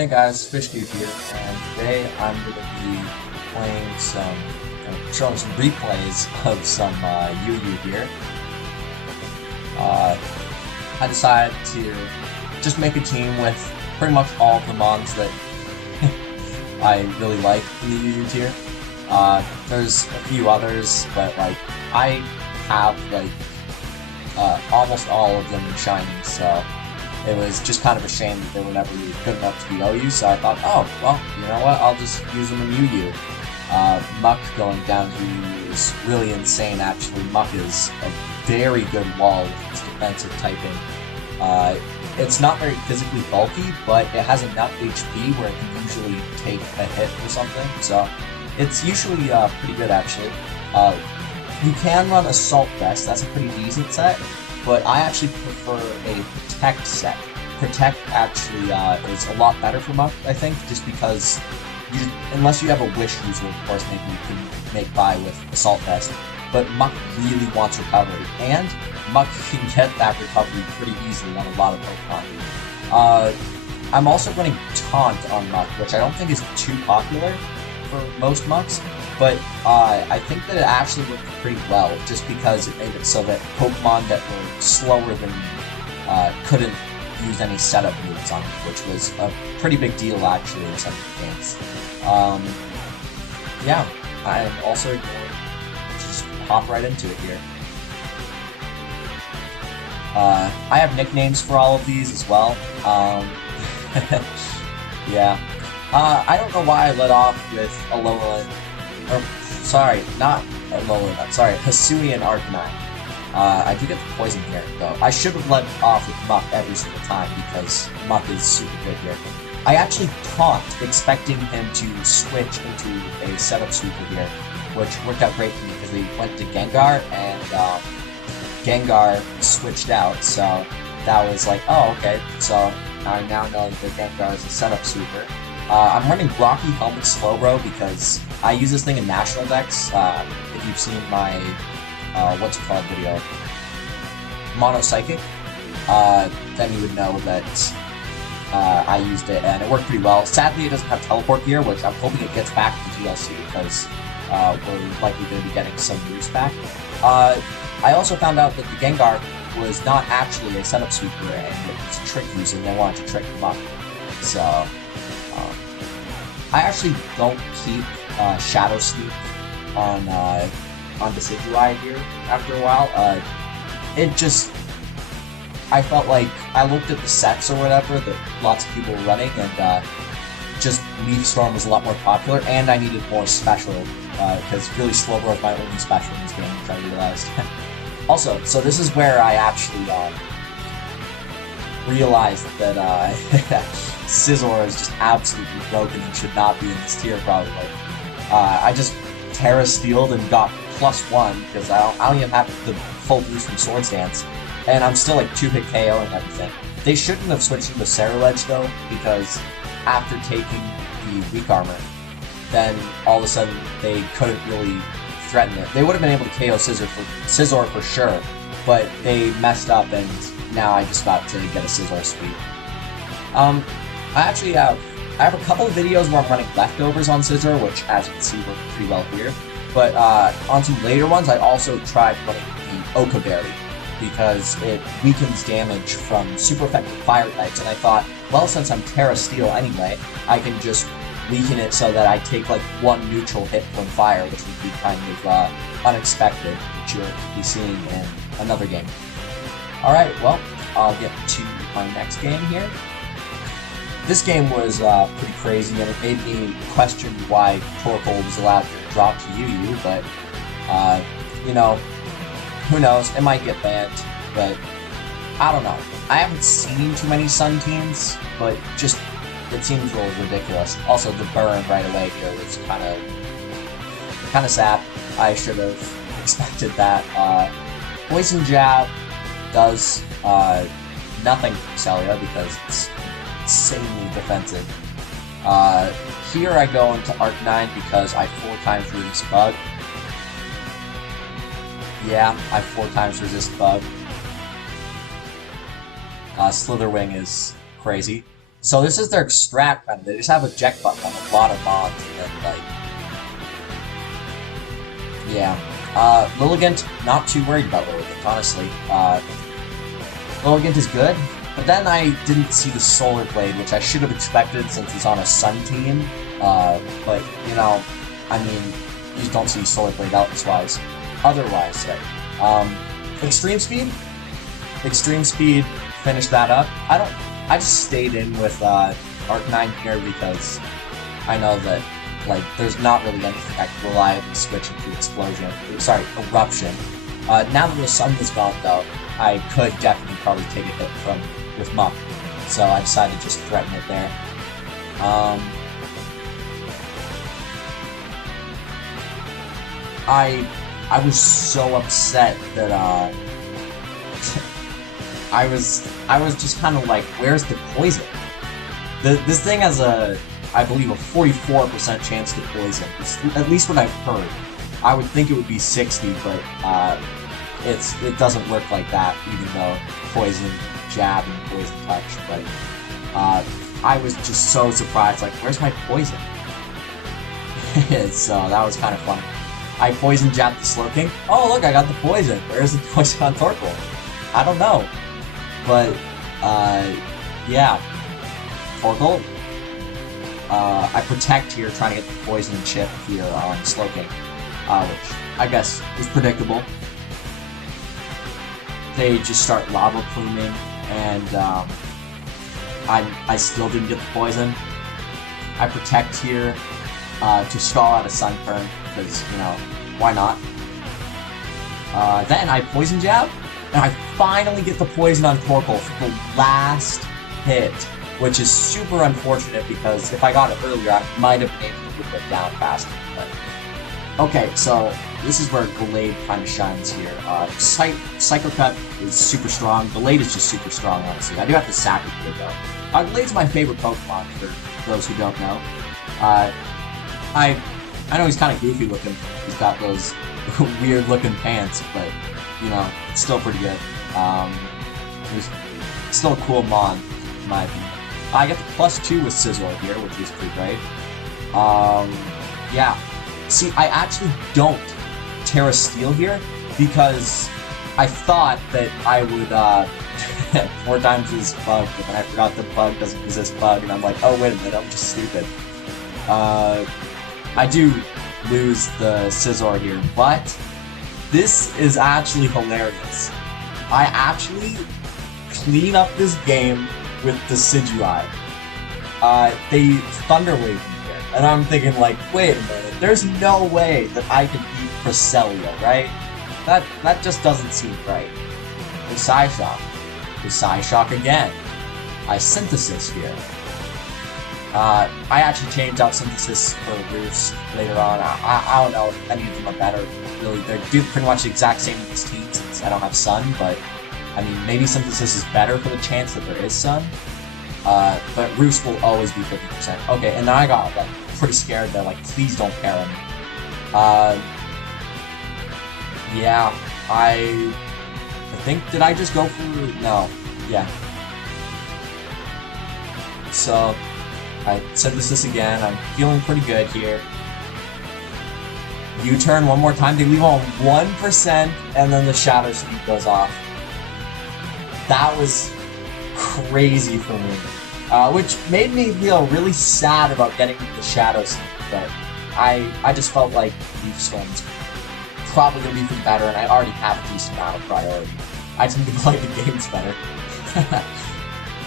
Hey guys, FishDude here, and today I'm going to be playing showing some replays of some UU here. I decided to just make a team with pretty much all of the mons that I really like in the UU tier. There's a few others, but I have almost all of them in shiny, so it was just kind of a shame that they were never really good enough to be OU, so I thought, oh, well, you know what, I'll just use them in UU. Muk going down to UU is really insane, actually. Muk is a very good wall with its defensive typing. It's not very physically bulky, but it has enough HP where it can usually take a hit or something, so it's usually pretty good, actually. You can run Assault Vest, that's a pretty decent set, but I actually prefer a Protect set. Protect actually is a lot better for Muk, I think, just because unless you have a Wish user, of course, maybe you can make by with Assault Vest, but Muk really wants recovery, and Muk can get that recovery pretty easily on a lot of Pokemon. I'm also running Taunt on Muk, which I don't think is too popular for most Muks, but I think that it actually worked pretty well, just because it made it so that Pokemon that were slower than me couldn't use any setup moves on it, which was a pretty big deal actually in some games. Yeah, I'm also going to just hop right into it here. I have nicknames for all of these as well. Yeah. I don't know why I let off with Alolan, or sorry, not Alolan, I'm sorry, Hisuian Arcanine. I do get the poison here, though. I should have let off with Muk every single time because Muk is super good here. I actually taunt, expecting him to switch into a setup sweeper here, which worked out great for me because they went to Gengar, and Gengar switched out, so that was like, oh, okay, so I now know that Gengar is a setup sweeper. I'm running Rocky Helmet Slowbro because I use this thing in National Decks. If you've seen my what's it called video, Mono Psychic, then you would know that I used it and it worked pretty well. Sadly, it doesn't have Teleport here, which I'm hoping it gets back to DLC because we're likely going to be getting some moves back. I also found out that the Gengar was not actually a setup sweeper and it was a trick user, and they wanted to trick him up. So I actually don't keep Shadow Sneak on Decidueye here after a while. It just, I felt like I looked at the sets or whatever that lots of people were running, and just Leaf Storm was a lot more popular, and I needed more special, because really Slowbro is my only special in this game, which I realized. Also, so this is where I actually realized that Scizor is just absolutely broken and should not be in this tier, probably. I just Terra Steeled and got +1 because I don't even have the full boost from Swords Dance, and I'm still like 2-hit KO and everything. They shouldn't have switched into Ceruledge though, because after taking the weak armor, then all of a sudden they couldn't really threaten it. They would have been able to KO Scizor for sure, but they messed up, and now I just got to get a Scizor sweep. I have a couple of videos where I'm running leftovers on Scizor, which, as you can see, work pretty well here. But on some later ones, I also tried running the Oka Berry, because it weakens damage from super effective fire types, and I thought, well, since I'm Terra Steel anyway, I can just weaken it so that I take like one neutral hit from fire, which would be kind of unexpected, which you'll be seeing in another game. Alright, well, I'll get to my next game here. This game was pretty crazy, and it made me question why Torkoal was allowed to drop to UU, but, you know, who knows, it might get banned, but I don't know. I haven't seen too many Sun teams, but just, it seems a little ridiculous. Also, the burn right away here was kind of sad. I should have expected that. Poison Jab does nothing for Celia because it's insanely defensive. Here I go into Arcanine because I 4 times resist Bug. Yeah, I 4 times resist Bug. Slitherwing is crazy. So this is their extract meta. They just have a eject button on a lot of mobs, and then, like, yeah. Lilligant, not too worried about Lilligant, honestly. Lilligant is good, but then I didn't see the Solar Blade, which I should have expected since he's on a Sun team. But, you know, I mean, you just don't see Solar Blade otherwise, right? Extreme Speed? Extreme Speed, finish that up. I just stayed in with Arcanine here because I know that, like, there's not really anything I can reliably switch into Eruption. Now that the sun was gone, though, I could definitely probably take a hit with Muk, so I decided to just threaten it there. I was so upset that I was just kind of like, where's the poison? This thing has I believe a 44% chance to poison. It's at least what I've heard. I would think it would be 60, but it doesn't work like that, even though poison jab and poison touch. But I was just so surprised, like, where's my poison? So that was kind of funny. I poison jabbed the Slowking. Oh look, I got the poison. Where's the poison on Torkoal? I don't know. But yeah. Torkoal. I protect here, trying to get the poison chip here on Slowking, which I guess is predictable. They just start lava pluming, and I still didn't get the poison. I protect here to stall out a Sun turn, because, you know, why not? Then I poison jab, and I finally get the poison on Torkoal for the last hit, which is super unfortunate because if I got it earlier, I might have been able to put it down faster. But okay, so this is where Gallade kind of shines here. Psycho Cut is super strong. Gallade is just super strong, honestly. I do have to sack it here, though. Gallade's my favorite Pokemon, for those who don't know. I know he's kind of goofy looking. He's got those weird looking pants, but, you know, it's still pretty good. He's still a cool Mon, in my opinion. I get the +2 with Scizor here, which is pretty great. Yeah. See, I actually don't Terra Steel here because I thought that I would 4 times this bug, but then I forgot the bug doesn't resist bug, and I'm like, oh wait a minute, I'm just stupid. I do lose the Scizor here, but this is actually hilarious. I actually clean up this game with the Decidueye. They Thunder Wave me here, and I'm thinking like, wait a minute, there's no way that I can beat Cresselia, right? That just doesn't seem right. The Psyshock. The Psyshock again. I Synthesis here. I actually changed out Synthesis for Roost later on. I don't know if any of them are better. Really, they do pretty much the exact same in this team since I don't have Sun, but I mean, maybe Synthesis is better for the chance that there is Sun. But Roost will always be 50%. Okay, and then I got like pretty scared that, like, please don't pair me. Yeah, I think, did I just go for, no, yeah. So, I Synthesis again, I'm feeling pretty good here. U-turn one more time, they leave on 1%, and then the Shadow Sneak goes off. That was crazy for me, which made me feel really sad about getting the Shadow Sneak, but I just felt like Leaf Storm's probably going to be pretty better, and I already have a decent amount of priority. I just need to play the games better.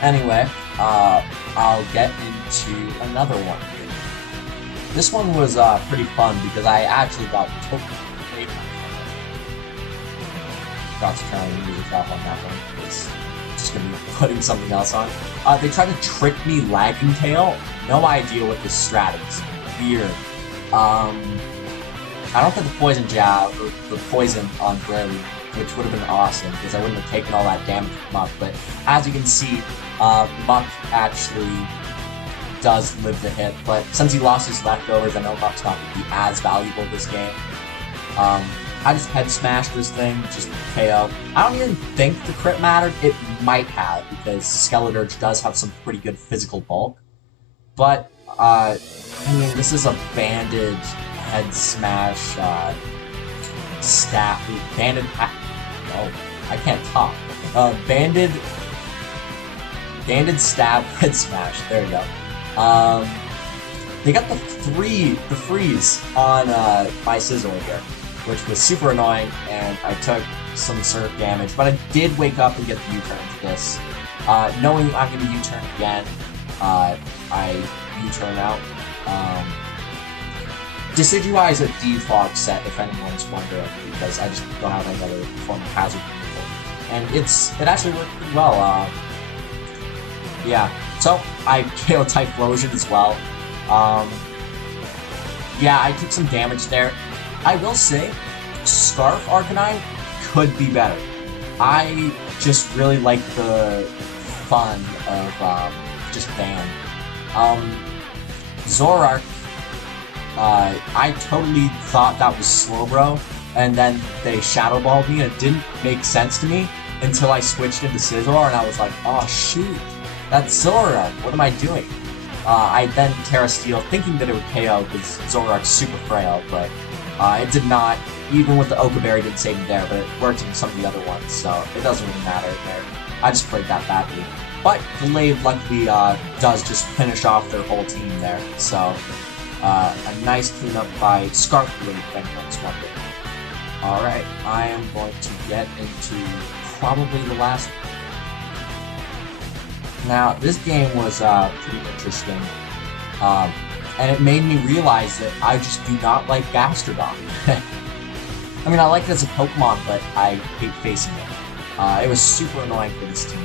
Anyway, I'll get into another one here. This one was pretty fun because I actually got totally got to try and music off on that one. It's just going to be putting something else on. They tried to trick me Lagging Tail. No idea what this strat is. Weird. I don't get the Poison Jab, or the Poison on Brave, which would have been awesome, because I wouldn't have taken all that damage from Muk, but as you can see, Muk actually does live the hit, but since he lost his leftovers, I know Muk's not going to be as valuable this game. I just head smashed this thing, just KO. I don't even think the crit mattered. It might have, because Skeledirge does have some pretty good physical bulk. But, I mean, this is a banded head smash, banded... No, I can't talk. Banded stab head smash. There you go. They got the freeze on my Scizor here, which was super annoying, and I took some surf damage, but I did wake up and get the U-turn to this. Knowing I'm going to U-turn again, I U-turn out. Decidueye is a defog set, if anyone's wondering, because I just don't have any other form of hazard removal. And it actually worked pretty well. Yeah, so I KO Typhlosion as well. Yeah, I took some damage there. I will say, Scarf Arcanine could be better. I just really like the fun of just ban. Zoroark, I totally thought that was Slowbro, and then they Shadow Balled me, and it didn't make sense to me until I switched into Scizor, and I was like, oh shoot, that's Zoroark, what am I doing? I then Terra Steel, thinking that it would KO because Zoroark's super frail, but it did not. Even with the Okaberry, didn't save me there, but it worked in some of the other ones, so it doesn't really matter there. I just played that badly. But Delayed luckily does just finish off their whole team there, so a nice cleanup by Scarf Blade, if anyone's wondering. Alright, I am going to get into probably the last. Now, this game was pretty interesting, and it made me realize that I just do not like Gastrodon. I mean, I like it as a Pokemon, but I hate facing it. It was super annoying for this team.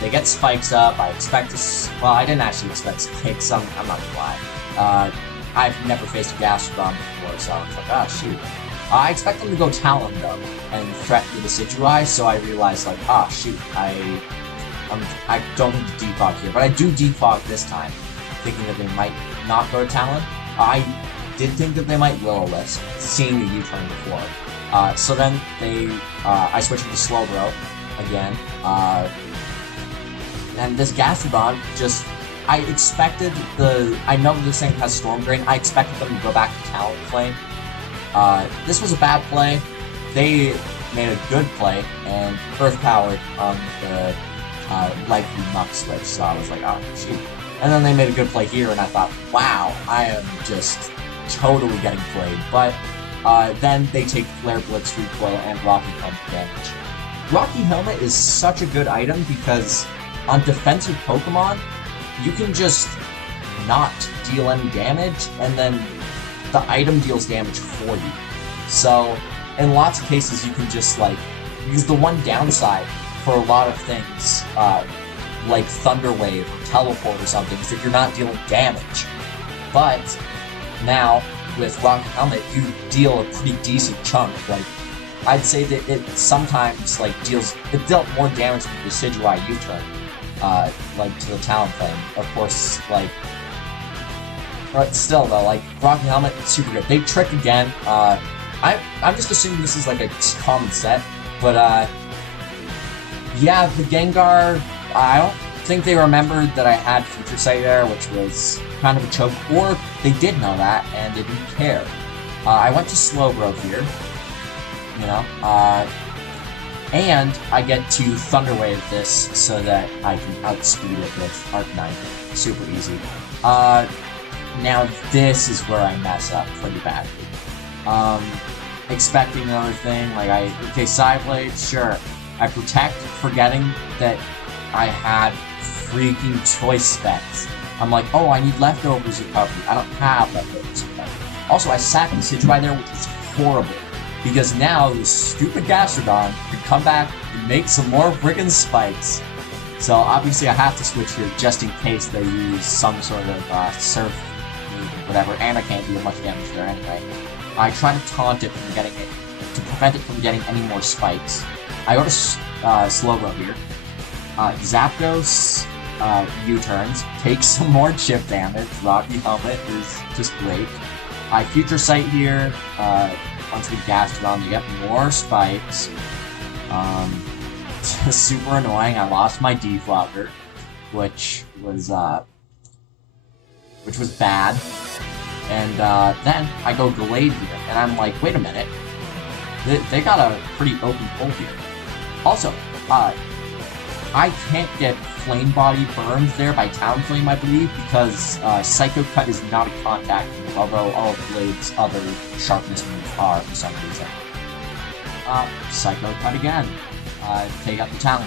They get spikes up, I expect to... Well, I didn't actually expect spikes, I'm not gonna lie. I've never faced a Gastrodon before, so I was like, oh shoot. I expect them to go Talon, though, and threaten the Decidueye, so I realized, like, ah, shoot, I don't need to defog here, but I do defog this time, thinking that they might not go to Talon. I did think that they might Will-O-Wisp, seeing the U-turn before. So then I switched into Slowbro again, and this Gastrodon just, I expected I know this thing has Storm Drain, I expected them to go back to Talonflame. This was a bad play. They made a good play, and Earth Powered on the likely Muk switch, so I was like, oh, shoot. And then they made a good play here, and I thought, wow, I am just totally getting played. But then they take Flare Blitz, Recoil, and Rocky Helmet damage. Rocky Helmet is such a good item because on defensive Pokemon, you can just not deal any damage, and then the item deals damage for you. So, in lots of cases, you can just, like, use the one downside for a lot of things, like Thunder Wave or Teleport or something, is that you're not dealing damage. But now, with Rocky Helmet, you deal a pretty decent chunk. Like, I'd say that it sometimes, like, dealt more damage than the Decidueye U-turn, like, to the Talonflame. Of course, like, but still, though, like, Rocky Helmet, super good. They Trick again. I'm just assuming this is, like, a common set, but, yeah, the Gengar, I don't think they remembered that I had Future Sight there, which was kind of a choke, or they did know that, and they didn't care. I went to Slowbro here, you know, and I get to Thunder Wave this so that I can outspeed it with Arcanine. Super easy. Now this is where I mess up pretty badly. Expecting another thing, like okay, Psyblade, sure. I Protect, forgetting that I had freaking Choice Specs. I'm like, oh, I need Leftovers recovery. I don't have Leftovers recovery. Also, I sacked the Decidueye there, which is horrible. Because now this stupid Gastrodon can come back and make some more friggin' spikes. So obviously I have to switch here just in case they use some sort of surf move or whatever, and I can't do much damage there anyway. I try to taunt it from getting it, to prevent it from getting any more spikes. I go to Slowbro here. Zapdos U-turns, takes some more chip damage. Rocky Helmet is just great. I Future Sight here, onto the Gastrodon to get more spikes. super annoying. I lost my deflogger, which was bad. And then I go Gallade here, and I'm like, wait a minute. They got a pretty open pull here. Also, I can't get Flame Body burned there by Talonflame, I believe, because Psycho Cut is not a contact move, although all of Blade's other sharpness moves are for some reason. Psycho Cut again. Take out the Talon.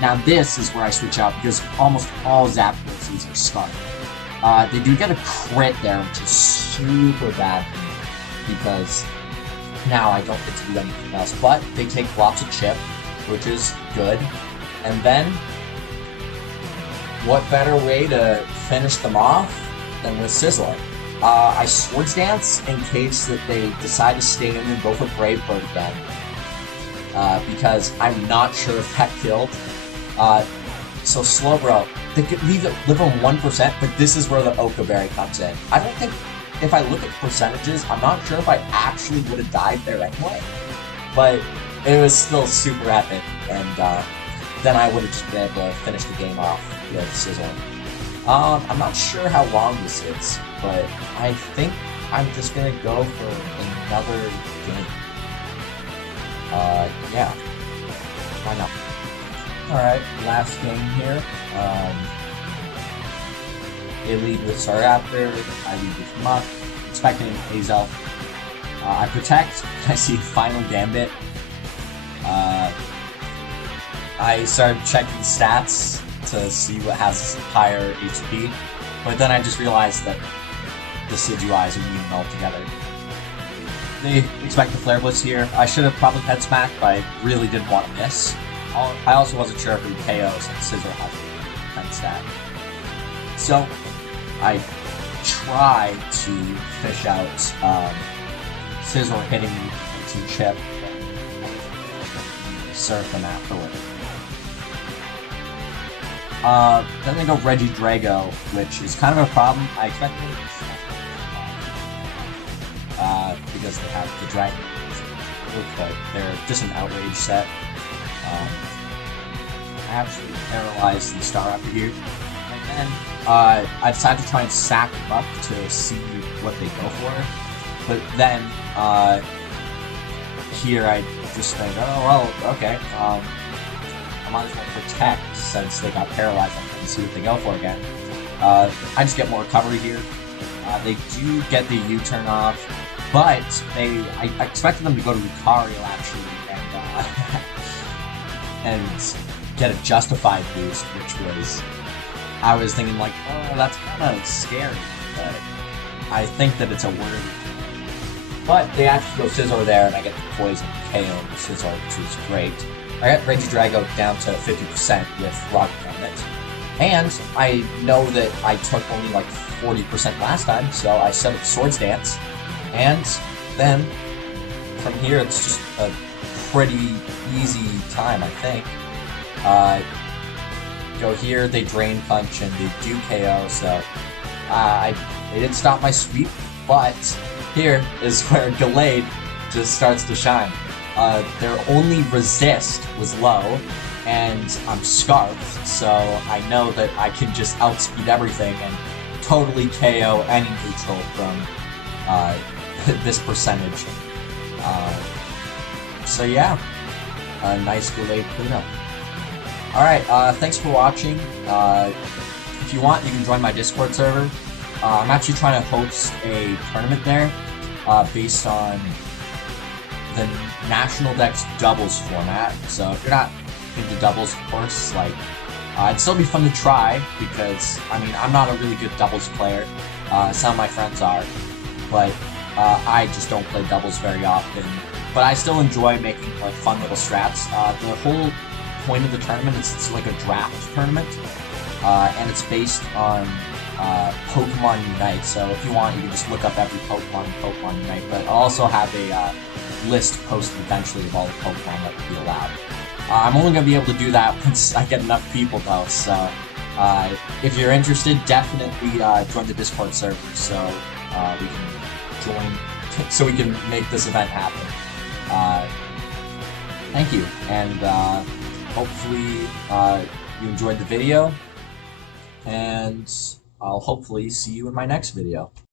Now this is where I switch out, because almost all Zapdos are Scarf. They do get a crit there, which is super bad for me, because now I don't get to do anything else, but they take lots of chip, which is good. And then, what better way to finish them off than with Scizor? I Swords Dance in case that they decide to stay in and go for Brave Bird again, because I'm not sure if that killed. So Slowbro, they could leave it, live on 1%, but this is where the Oka Berry comes in. I don't think, if I look at percentages, I'm not sure if I actually would have died there anyway, but it was still super epic, and then I would have just been able to finish the game off with Scizor. I'm not sure how long this is, but I think I'm just gonna go for another game. Yeah. Why not? Alright, last game here. They lead with Staraptor, I lead with Muk, expecting an Azel. I protect, I see Final Gambit. I started checking stats to see what has higher HP, but then I just realized that the Decidueye is immune altogether. They expect the Flare Blitz here. I should have probably Head Smack, but I really didn't want to miss. I also wasn't sure if it would KO since Scizor has a 10 stat. So, I try to fish out Scizor hitting me with some chip, and surf them afterward. Then they go Regidrago, which is kind of a problem. I expected it because they have the Dragon, but they're just an outrage set. I actually paralyzed the Staraptor here, and then I decided to try and sack them up to see what they go for. But then here I just think, oh well, okay. I might as well protect since they got paralyzed and see what they go for again. I just get more recovery here. They do get the U-turn off, but I expected them to go to Lucario actually and get a justified boost, which was, I was thinking like, oh, that's kind of scary, but I think that it's a worthy. But they actually go Scizor there, and I get the poison KO with Scizor, which was great. I got Regidrago down to 50% with Rock Helmet. And I know that I took only like 40% last time, so I set up Swords Dance. And then from here, it's just a pretty easy time, I think. Go here, they Drain Punch, and they do KO, so they didn't stop my sweep, but here is where Gallade just starts to shine. Their only resist was low, and I'm Scarfed, so I know that I can just outspeed everything and totally KO any neutral from this percentage. So yeah, a nice Gallade cleanup. Alright, thanks for watching. If you want, you can join my Discord server. I'm actually trying to host a tournament there based on the National Dex doubles format. So if you're not into doubles, of course, like, it'd still be fun to try because, I mean, I'm not a really good doubles player. Some of my friends are, but I just don't play doubles very often. But I still enjoy making like fun little strats. The whole point of the tournament is it's like a draft tournament, and it's based on Pokemon Unite. So if you want, you can just look up every Pokemon in Pokemon Unite. But I'll also have a list posted eventually of all the Pokemon that would be allowed. I'm only going to be able to do that once I get enough people though, so if you're interested, definitely join the Discord server so we can join, so we can make this event happen. Thank you, and hopefully you enjoyed the video, and I'll hopefully see you in my next video.